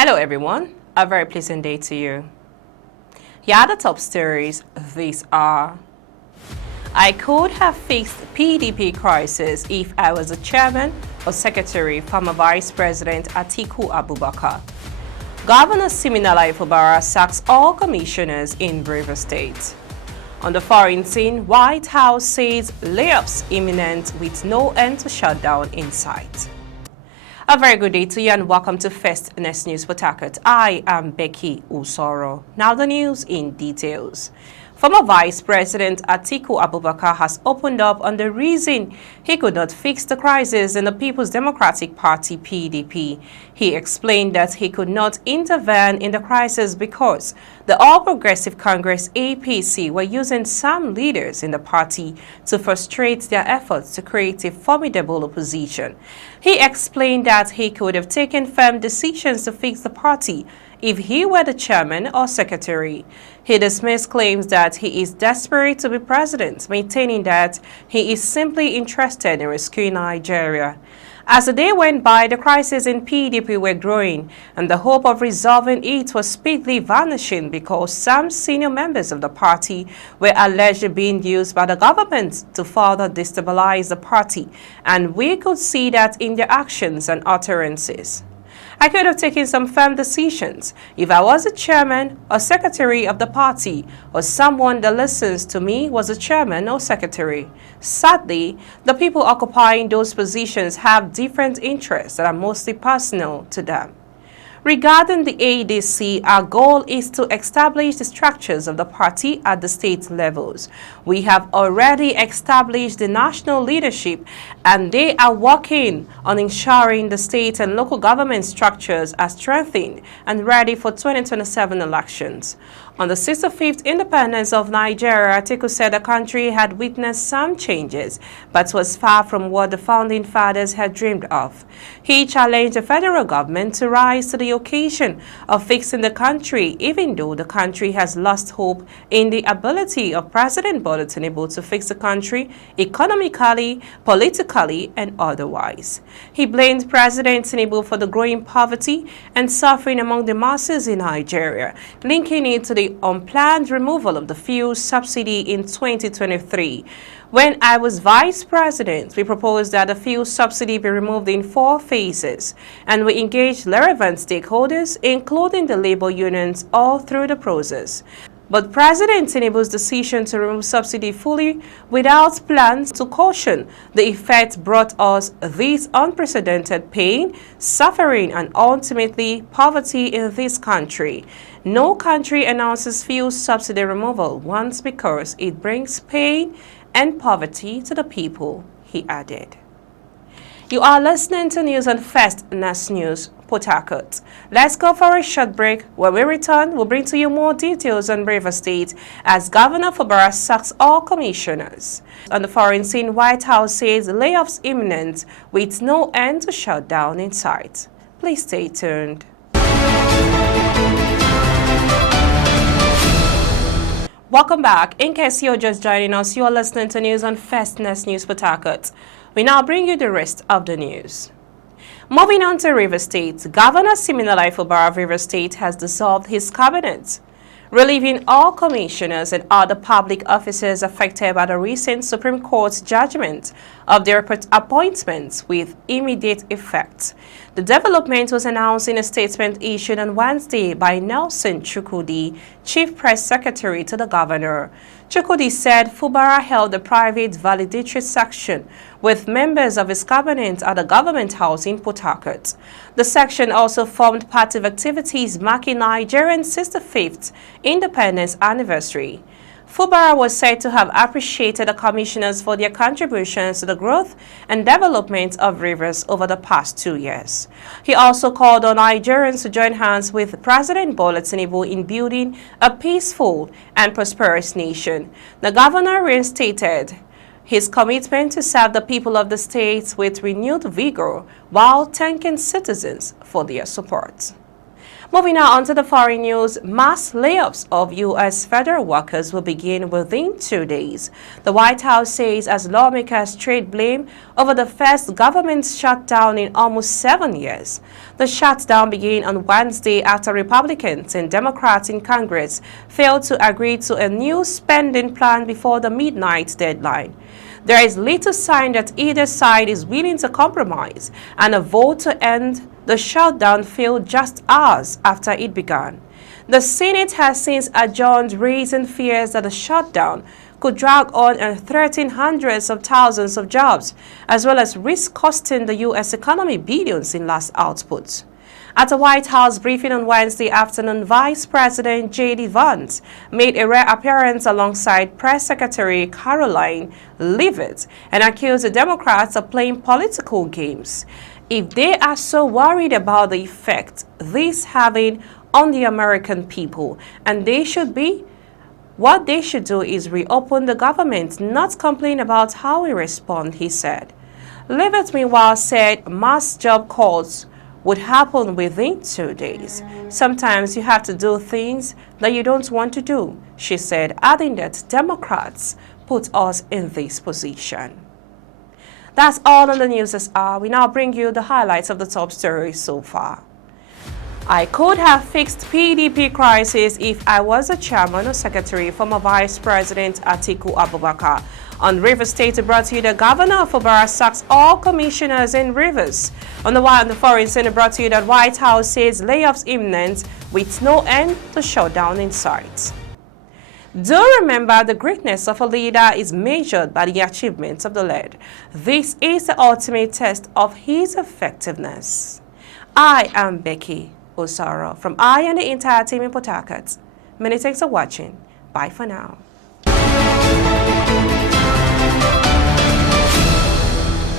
Hello everyone, a very pleasant day to you. Here are the top stories. These are: I could have fixed PDP crisis if I was the chairman or secretary, former Vice President Atiku Abubakar. Governor Siminalayi Fubara sacks all commissioners in Rivers State. On the foreign scene, White House says layoffs imminent with no end to shutdown in sight. A very good day to you and welcome to First News Port Harcourt. I am Becky Usoro. Now the news in details. Former Vice President Atiku Abubakar has opened up on the reason he could not fix the crisis in the People's Democratic Party (PDP). He explained that he could not intervene in the crisis because the All Progressive Congress (APC) were using some leaders in the party to frustrate their efforts to create a formidable opposition. He explained that he could have taken firm decisions to fix the party if he were the chairman or secretary. He dismissed claims that he is desperate to be president, maintaining that he is simply interested in rescuing Nigeria. As the day went by, the crisis in PDP were growing, and the hope of resolving it was speedily vanishing because some senior members of the party were allegedly being used by the government to further destabilize the party, and we could see that in their actions and utterances. I could have taken some firm decisions if I was the chairman or secretary of the party, or someone that listens to me was the chairman or secretary. Sadly, the people occupying those positions have different interests that are mostly personal to them. Regarding the ADC, our goal is to establish the structures of the party at the state levels. We have already established the national leadership, and they are working on ensuring the state and local government structures are strengthened and ready for 2027 elections. On the 65th independence of Nigeria, Atiku said the country had witnessed some changes, but was far from what the founding fathers had dreamed of. He challenged the federal government to rise to the occasion of fixing the country, even though the country has lost hope in the ability of President Bola Tinubu to fix the country economically, politically, and otherwise. He blamed President Tinubu for the growing poverty and suffering among the masses in Nigeria, linking it to the unplanned removal of the fuel subsidy in 2023. When I was vice president, we proposed that the fuel subsidy be removed in 4 phases, and we engaged relevant stakeholders, including the labor unions, all through the process. But President Tinubu's decision to remove subsidy fully without plans to caution the effect brought us this unprecedented pain, suffering, and ultimately poverty in this country. No country announces fuel subsidy removal once because it brings pain and poverty to the people, he added. You are listening to news on First News Port Harcourt. Let's go for a short break. When we return, we'll bring to you more details on Rivers State as Governor Fubara sacks all commissioners. On the foreign scene, White House says layoffs imminent with no end to shutdown in sight. Please stay tuned. Welcome back. In case you're just joining us, you're listening to news on First News Port Harcourt. We now bring you the rest of the news. Moving on to Rivers State, Governor Siminalayi Fubara of Rivers State has dissolved his cabinet, relieving all commissioners and other public officers affected by the recent Supreme Court judgment of their appointments with immediate effect. The development was announced in a statement issued on Wednesday by Nelson Chukwudi, Chief Press Secretary to the governor. Chukwudi said Fubara held a private validatory section with members of his cabinet at the Government House in Port Harcourt. The section also formed part of activities marking Nigerian's 65th independence anniversary. Fubara was said to have appreciated the commissioners for their contributions to the growth and development of Rivers over the past 2 years. He also called on Nigerians to join hands with President Bola Tinubu in building a peaceful and prosperous nation. The governor reinstated his commitment to serve the people of the state with renewed vigor while thanking citizens for their support. Moving now on to the foreign news, mass layoffs of U.S. federal workers will begin within 2 days. The White House says as lawmakers trade blame over the first government shutdown in almost 7 years. The shutdown began on Wednesday after Republicans and Democrats in Congress failed to agree to a new spending plan before the midnight deadline. There is little sign that either side is willing to compromise, and a vote to end the shutdown failed just hours after it began. The Senate has since adjourned, raising fears that the shutdown could drag on and threaten hundreds of thousands of jobs, as well as risk costing the U.S. economy billions in lost output. At a White House briefing on Wednesday afternoon, Vice President J.D. Vance made a rare appearance alongside Press Secretary Caroline Leavitt and accused the Democrats of playing political games. If they are so worried about the effect this having on the American people, and they should be, what they should do is reopen the government, not complain about how we respond, he said. Leavitt, meanwhile, said mass job cuts would happen within 2 days. Sometimes you have to do things that you don't want to do, she said, adding that Democrats put us in this position. That's all on the news this hour. We now bring you the highlights of the top stories so far. I could have fixed PDP crisis if I was a chairman or secretary, former Vice President Atiku Abubakar. On Rivers State, brought to you the Governor of Fubara sacks all commissioners in Rivers. On the Wire and the Foreign Center, brought to you that White House says layoffs imminent with no end to shutdown in sight. Do remember, the greatness of a leader is measured by the achievements of the led. This is the ultimate test of his effectiveness. I am Becky Osaro from I and the entire team in Port Harcourt. Many thanks for watching. Bye for now.